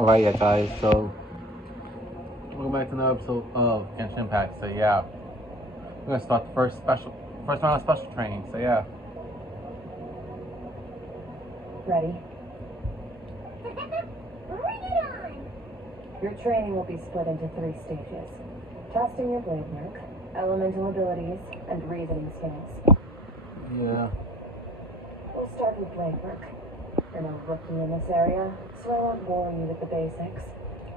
Alright, yeah, guys, so welcome back to another episode of Genshin Impact. So yeah, we're gonna start the first round of special training. So yeah. Ready? Bring it on! Your training will be split into 3 stages. Testing your blade work, elemental abilities, and reasoning skills. Yeah. We'll start with blade work. You're no rookie in this area, so I won't bore you with the basics.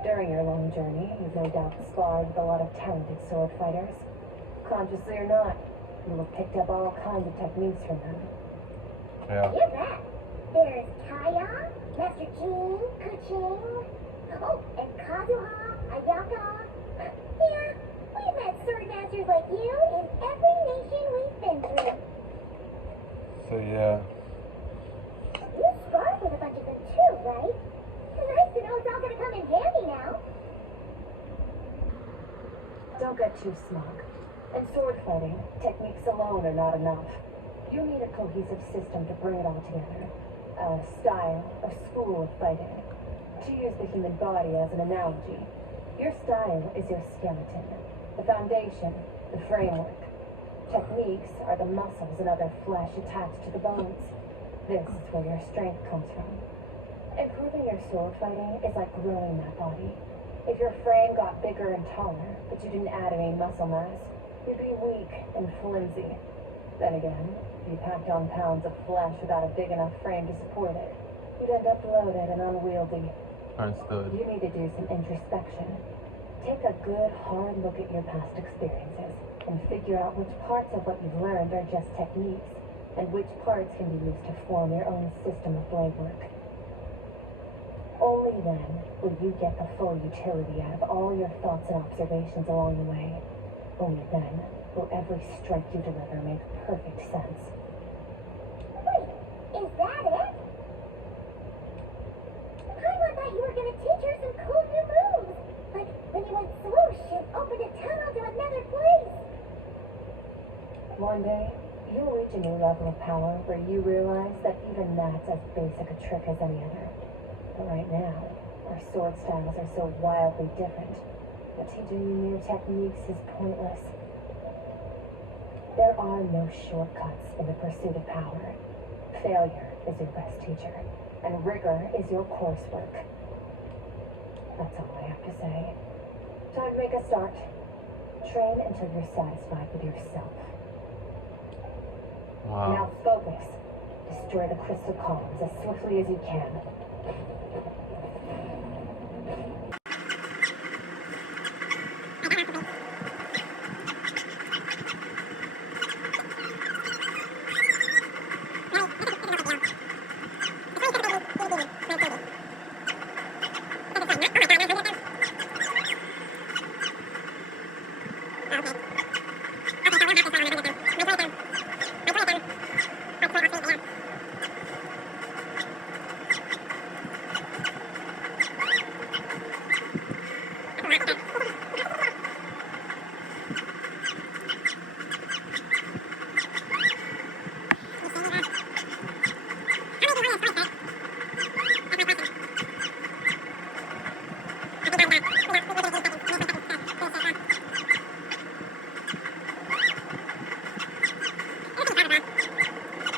During your long journey, you've no doubt sparred with a lot of talented sword fighters. Consciously or not, you will have picked up all kinds of techniques from them. Yeah. You bet! There's Kaya, Master King, Kuching, oh, and Kazuha, Ayaka. Yeah, we've had sword masters like you in every nation we've been through. So yeah. You sparred with a bunch of them too, right? Nice to know it's all gonna come in handy now. Don't get too smug. In sword fighting, techniques alone are not enough. You need a cohesive system to bring it all together. A style, a school of fighting. To use the human body as an analogy, your style is your skeleton, the foundation, the framework. Techniques are the muscles and other flesh attached to the bones. This is where your strength comes from. Improving your sword fighting is like growing that body. If your frame got bigger and taller, but you didn't add any muscle mass, you'd be weak and flimsy. Then again, if you packed on pounds of flesh without a big enough frame to support it, you'd end up bloated and unwieldy. Understood. You need to do some introspection. Take a good, hard look at your past experiences and figure out which parts of what you've learned are just techniques, and which parts can be used to form your own system of blade work. Only then will you get the full utility out of all your thoughts and observations along the way. Only then will every strike you deliver make perfect sense. Wait, is that it? I thought you were gonna teach her some cool new moves. Like when you went swoosh and opened a tunnel to another place. One day, you'll reach a new level of power where you realize that even that's as basic a trick as any other. But right now, our sword styles are so wildly different that teaching you new techniques is pointless. There are no shortcuts in the pursuit of power. Failure is your best teacher, and rigor is your coursework. That's all I have to say. Time to make a start. Train until you're satisfied with yourself. Wow. Now focus. Destroy the crystal columns as swiftly as you can.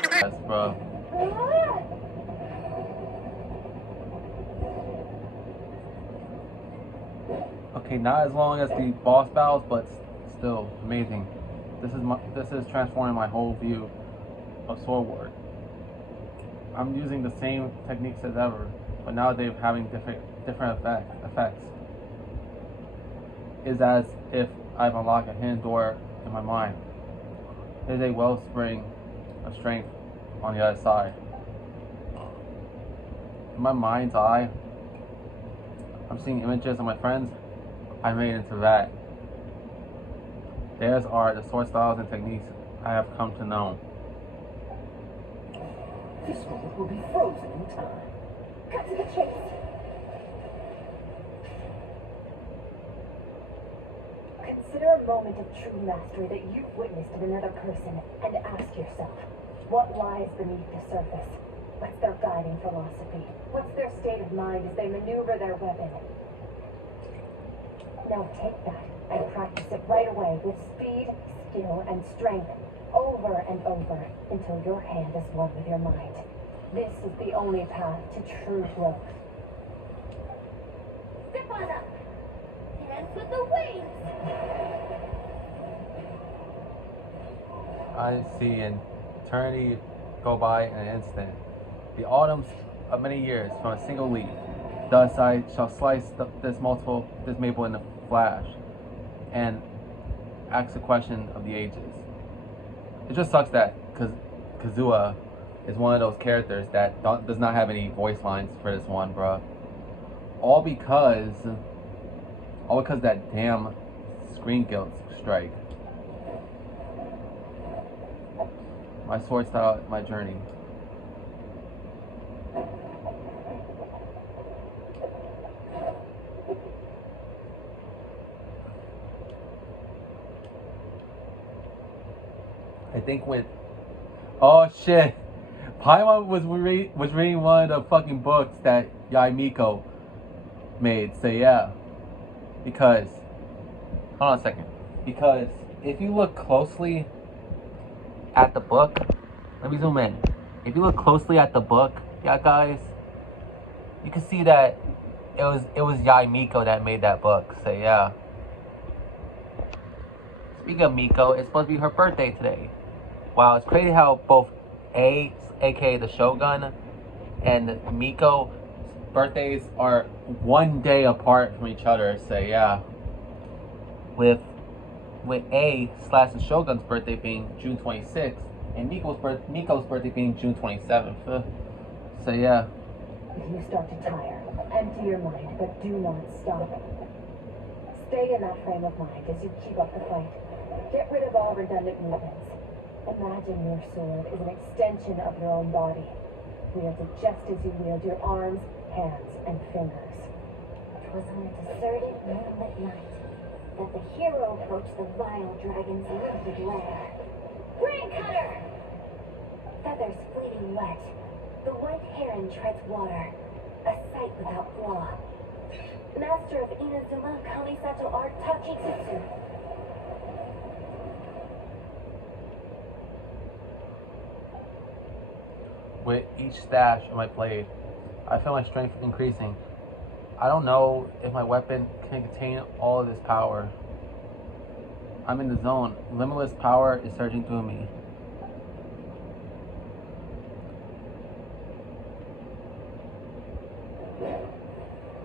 Yes, bro. Okay, not as long as the boss battles, but still amazing. This is transforming my whole view of sword work. I'm using the same techniques as ever, but now they're having different effects. It's as if I've unlocked a hidden door in my mind. There's a wellspring of strength on the other side. In my mind's eye, I'm seeing images of my friends I made into that. Theirs are the sword styles and techniques I have come to know. This moment will be frozen in time. Cut to the chase. Consider a moment of true mastery that you've witnessed in another person and ask yourself, what lies beneath the surface? What's their guiding philosophy? What's their state of mind as they maneuver their weapon? Now take that and practice it right away with speed, skill, and strength, over and over, until your hand is one with your mind. This is the only path to true growth. Step on up. Dance with the waves. I see an eternity go by in an instant. The autumns of many years from a single leaf. Thus I shall slice this maple in a flash, and ask the question of the ages. It just sucks that Kazuha is one of those characters that does not have any voice lines for this one, bruh. All because that damn screen guilt strike. My sword style, my journey. I think with, oh shit, Paimon was reading one of the fucking books that Yaimiko made. So yeah, because, hold on a second, because if you look closely at the book, let me zoom in. If you look closely at the book, yeah guys, you can see that it was Yaimiko that made that book. So yeah. Speaking of Miko, it's supposed to be her birthday today. Wow, it's crazy how both aka the Shogun, and Miko's birthdays are one day apart from each other. So yeah, with the Shogun's birthday being June 26th, and Miko's birthday being June 27th. So yeah. If you start to tire, empty your mind, but do not stop. Stay in that frame of mind as you keep up the fight. Get rid of all redundant movements. Imagine your sword is an extension of your own body. Wield it just as you wield your arms, hands, and fingers. 'Twas on a deserted, moonlit night that the hero approached the vile dragon's limpid lair. Grand Cutter! Feathers fleeting wet, the white heron treads water, a sight without flaw. Master of Inazuma Kamisato art Tachijutsu. With each stash of my blade, I feel my strength increasing. I don't know if my weapon can contain all of this power. I'm in the zone. Limitless power is surging through me.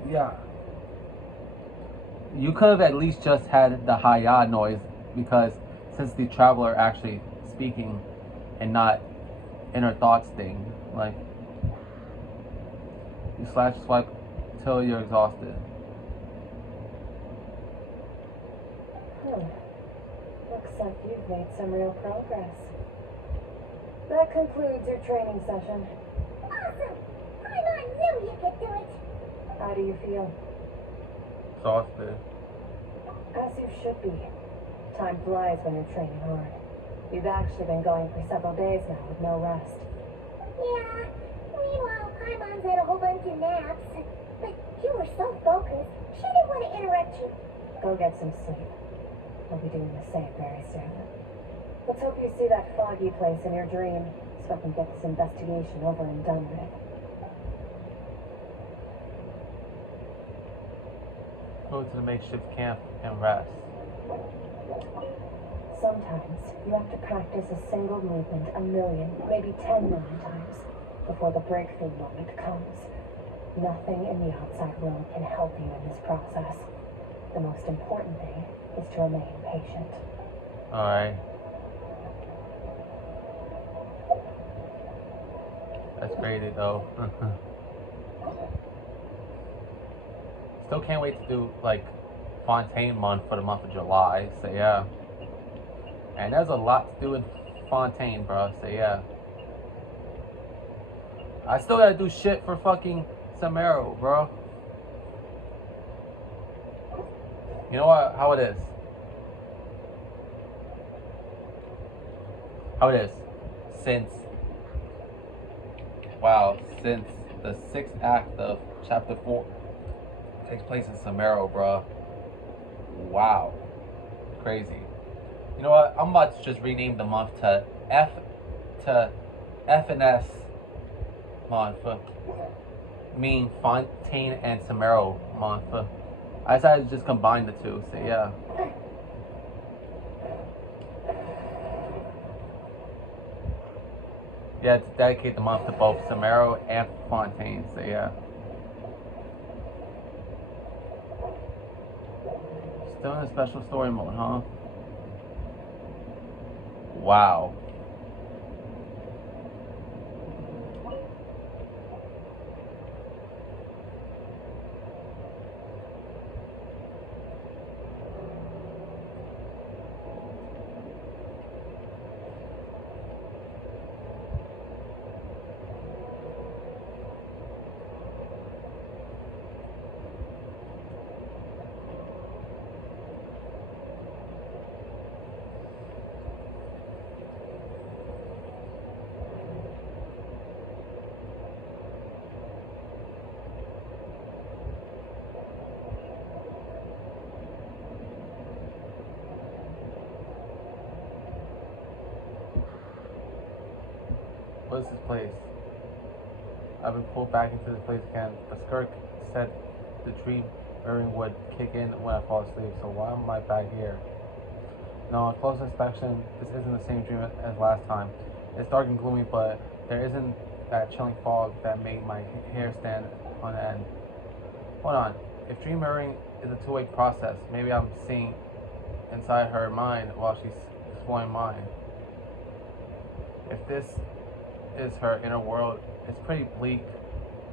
Yeah. You could have at least just had the hi-ya noise, because since the traveler actually speaking and not inner thoughts thing, like you slash swipe till you're exhausted. Looks like you've made some real progress. That concludes your training session. Awesome! I knew you could do it! How do you feel? Exhausted. As you should be. Time flies when you're training hard. You've actually been going for several days now with no rest. Yeah, meanwhile, Paimon's had a whole bunch of naps. But you were so focused, she didn't want to interrupt you. Go get some sleep. I'll be doing the same very soon. Let's hope you see that foggy place in your dream, so I can get this investigation over and done with. Go to the makeshift camp and rest. Sometimes you have to practice a single movement 1 million, maybe 10 million times before the breakthrough moment comes. Nothing in the outside world can help you in this process. The most important thing is to remain patient. Alright. That's crazy though. Still can't wait to do like Fontaine month for the month of July. So yeah. And there's a lot to do in Fontaine, bro. So yeah. I still gotta do shit for fucking Samaro, bro. You know what? How it is. How it is. Since Wow, since the 6th act of chapter 4 takes place in Samaro, bruh. Wow. Crazy. You know what? I'm about to just rename the month to F and S month. Mean Fontaine and Samaro month. I decided to just combine the two, so yeah. Yeah, to dedicate the month to both Samaro and Fontaine, so yeah. Still in a special story mode, huh? Wow. What is this place? I've been pulled back into this place again. The Skirk said the dream urine would kick in when I fall asleep, so why am I back here? No, on close inspection, this isn't the same dream as last time. It's dark and gloomy, but there isn't that chilling fog that made my hair stand on end. Hold on. If dream mirroring is a two-way process, maybe I'm seeing inside her mind while she's exploring mine. If this is her inner world, it's pretty bleak.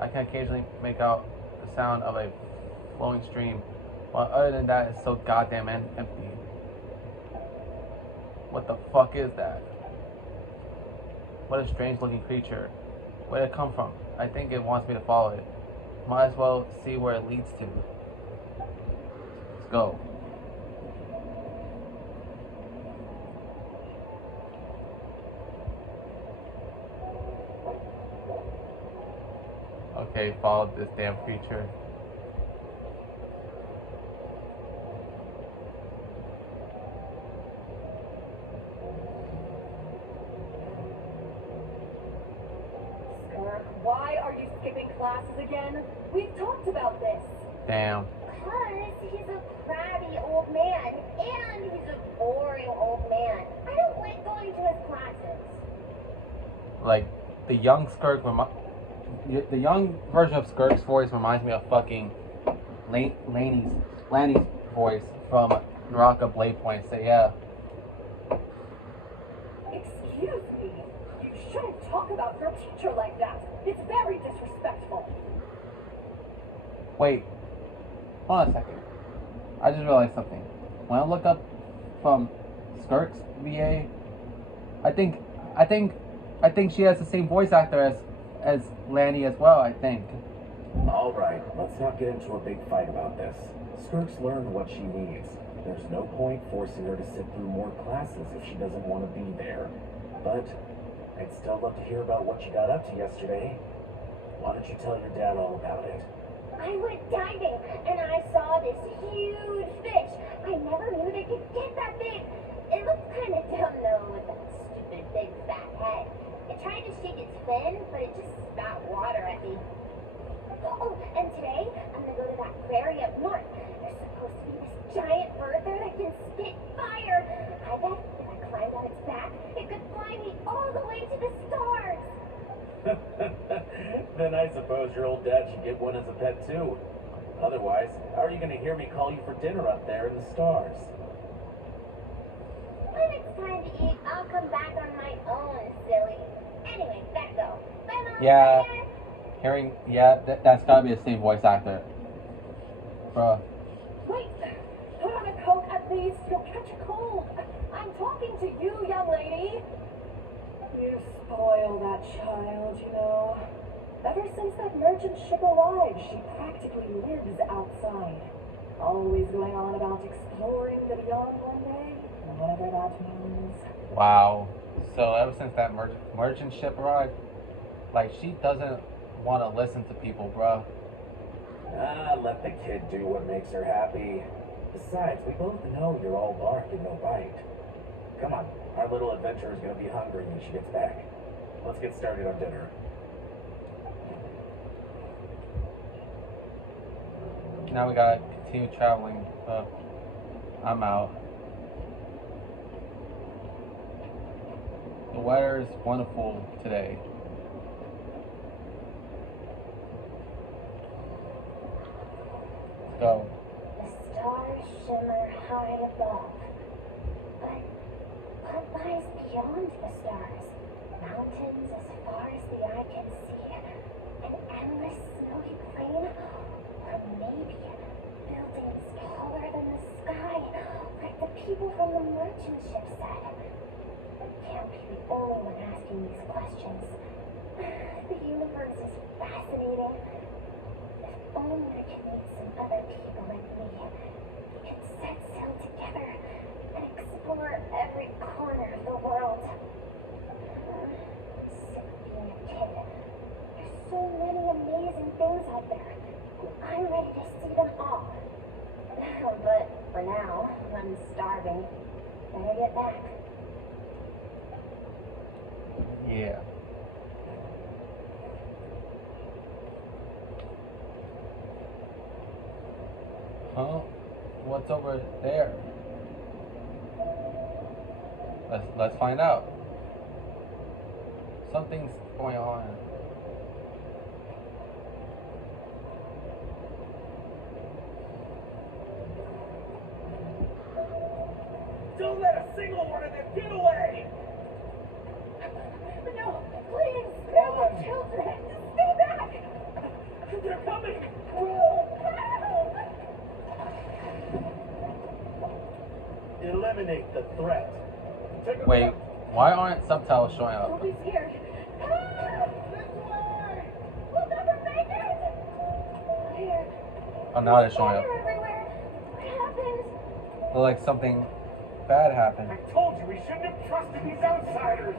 I can occasionally make out the sound of a flowing stream, but other than that, it's so goddamn empty. What the fuck is that? What a strange looking creature. Where did it come from? I think it wants me to follow it. Might as well see where it leads to. Let's go. Okay, follow this damn creature. Skirk, why are you skipping classes again? We've talked about this. Damn. Because he's a crabby old man, and he's a boring old man. I don't like going to his classes. Like, the young Skirk the young version of Skirk's voice reminds me of fucking Lanny's voice from Naraka Blade Point. So yeah. Excuse me. You shouldn't talk about your teacher like that. It's very disrespectful. Wait. Hold on a second. I just realized something. When I look up from Skirk's VA, I think she has the same voice actor as Lanny as well, I think. Alright, let's not get into a big fight about this. Skirk's learned what she needs. There's no point forcing her to sit through more classes if she doesn't want to be there. But I'd still love to hear about what you got up to yesterday. Why don't you tell your dad all about it? I went diving, and I saw this huge fish. I never knew they could get that big. It looked kind of dumb, though, with that stupid big fat head. It tried to shake its fin, but it just spat water at me. Oh, and today, I'm gonna go to that prairie up north. There's supposed to be this giant bird there that can spit fire. I bet if I climbed on its back, it could fly me all the way to the stars. Then I suppose your old dad should get one as a pet too. Otherwise, how are you going to hear me call you for dinner up there in the stars? When it's time to eat, I'll come back on my own, silly. Anyway, gotta go. Bye, Mom. Yeah. Bye. That's gotta be the same voice actor. Bruh. Wait. Put on a coat at least. You'll catch a cold. I'm talking to you, young lady. You spoil that child, you know. Ever since that merchant ship arrived, she practically lives outside. Always going on about exploring the beyond one day, whatever that means. Wow. So ever since that merchant ship arrived, Like, she doesn't want to listen to people, bruh. Ah, let the kid do what makes her happy. Besides, we both know you're all bark and no bite. Come on, our little adventurer is gonna be hungry when she gets back. Let's get started on dinner. Now we gotta continue traveling. I'm out. The weather is wonderful today. Let's go. The stars shimmer high above. But what lies beyond the stars? Mountains as far as the eye can see. An endless snowy plain? Or maybe buildings taller than the sky, like the people from the merchant ship said. I can't be the only one asking these questions. The universe is fascinating. If only I could meet some other people like me. We could set sail together and explore every corner of the world. Sick of being a kid. There's so many amazing things out there. I'm ready to see them all. But for now, I'm starving. Better get back. Yeah. Huh? What's over there? Let's find out. Something's going on. Don't let a single one of them get away! No, please, spare my children. Stay back. They're coming! Eliminate the threat. Wait, why aren't subtitles showing up? Don't be scared. This way! We'll never make it! Here. Oh, now they're showing up. Fire everywhere. What happened? Look like something bad happened. I told you we shouldn't have trusted these outsiders!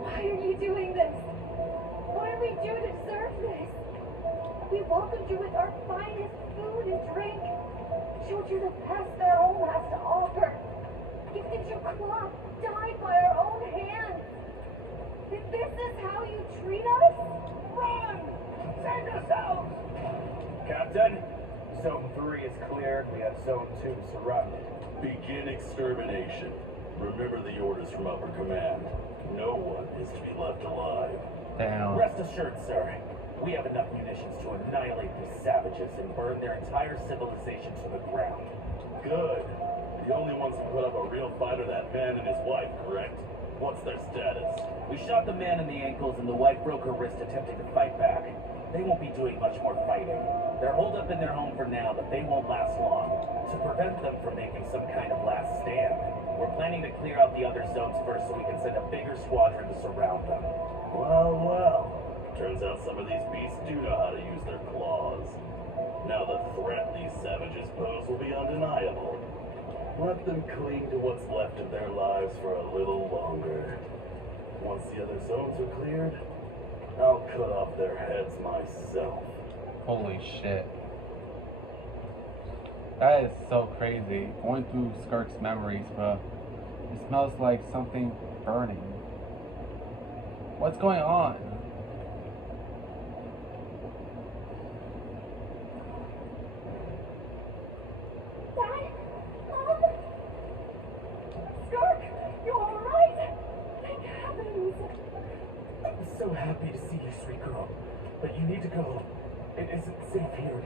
Why are you doing this? What did we do to deserve this? We welcomed you with our finest food and drink, showed you the best our home has to offer, gifted you cloth dyed by our own hands. This is how you treat us? Run! Save yourselves! Captain, Zone 3 is cleared. We have Zone 2 surrounded. Begin extermination. Remember the orders from upper command. No one is to be left alive. Damn. Rest assured, sir. We have enough munitions to annihilate these savages and burn their entire civilization to the ground. Good. The only ones who put up a real fight are that man and his wife, correct? What's their status? We shot the man in the ankles and the wife broke her wrist attempting to fight back. They won't be doing much more fighting. They're holed up in their home for now, but they won't last long. To prevent them from making some kind of last stand, we're planning to clear out the other zones first so we can send a bigger squadron to surround them. Well, well. Turns out some of these beasts do know how to use their claws. Now the threat these savages pose will be undeniable. Let them cling to what's left of their lives for a little longer. Once the other zones are cleared, I'll cut off their heads myself. Holy shit. That is so crazy. Going through Skirk's memories, bro. It smells like something burning. What's going on? Dad? Mom? Skirk, you alright? Thank heavens. I'm so happy to see you, sweet girl. But you need to go. It isn't safe here.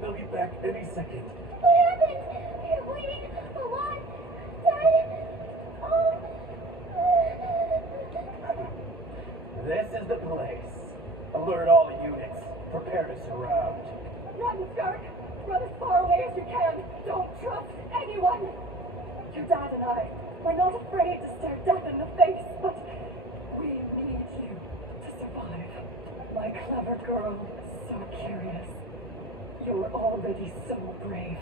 They'll be back any second. What happened? You're bleeding a lot. Dad? This is the place. Alert all units. Prepare to surround. Run, Skirk. Run as far away as you can. Don't trust anyone. Your dad and I, we're not afraid to stare death in the face, but we need you to survive. My clever girl is so curious. You're already so brave.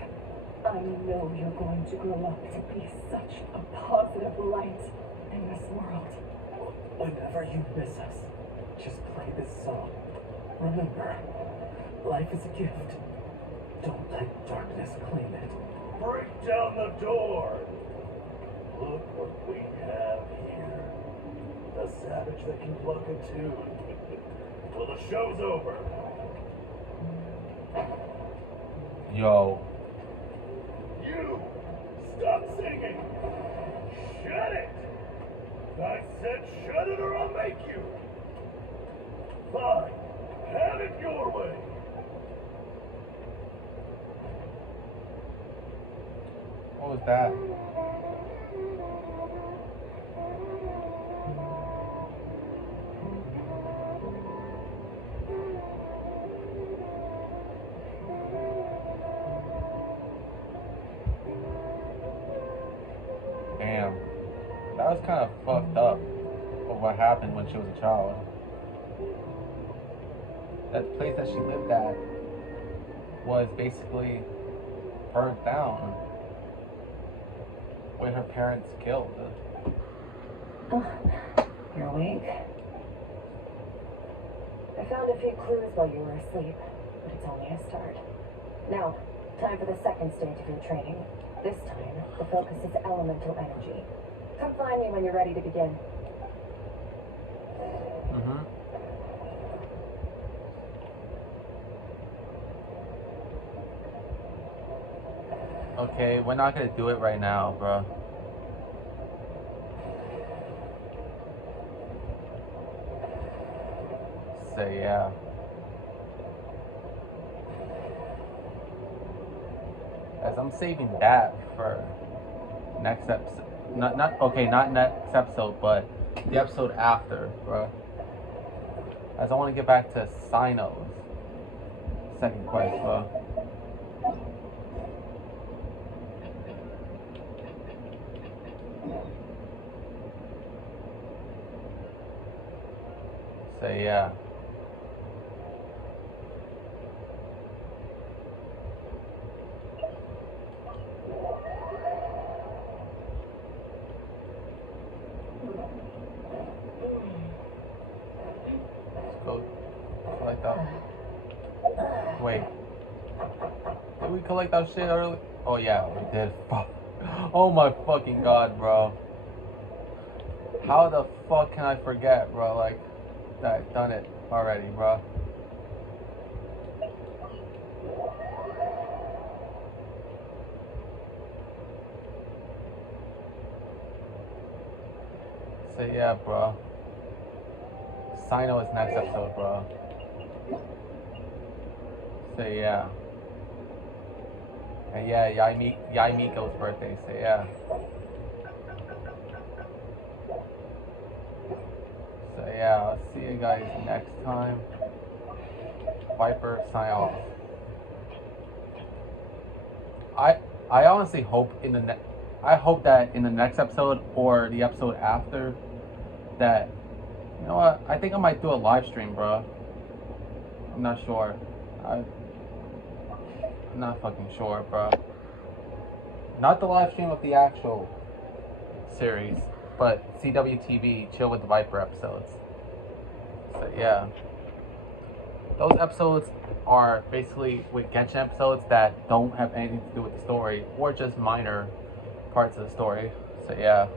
I know you're going to grow up to be such a positive light in this world. Whenever you miss us, just play this song. Remember, life is a gift. Don't let darkness claim it. Break down the door! Look what we have here. A savage that can pluck a tune. Well, the show's over. Yo. You! Stop singing! Shut it! I said shut it or I'll make you! Fine. Have it your way. What was that? Damn. That was kind of fucked up of what happened when she was a child. That place that she lived at was basically burnt down with her parents killed. Oh, you're awake. I found a few clues while you were asleep, but it's only a start. Now, time for the second stage of your training. This time, the focus is elemental energy. Come find me when you're ready to begin. Mm-hmm. Okay, we're not gonna do it right now, bro. So yeah. As I'm saving that for next episode. Not next episode, but the episode after, bro. As I want to get back to Sino's second quest, bro. So yeah. Let's go collect that. Wait. Did we collect that shit early? Oh yeah, we did. Fuck. Oh my fucking god, bro. How the fuck can I forget, bro? Like, that I've done it already, bro. So yeah, bro. Sino is next episode, bro. So yeah. And yeah, Yaimiko's birthday, so yeah. So yeah, I'll see you guys next time. Viper, sign off. I honestly hope I hope that in the next episode or the episode after that, you know what, I think I might do a live stream, bro. I'm not sure. I'm not fucking sure, bro. Not the live stream of the actual series, but CWTV, Chill with the Viper episodes. So yeah. Those episodes are basically with Genshin episodes that don't have anything to do with the story, or just minor parts of the story. So yeah.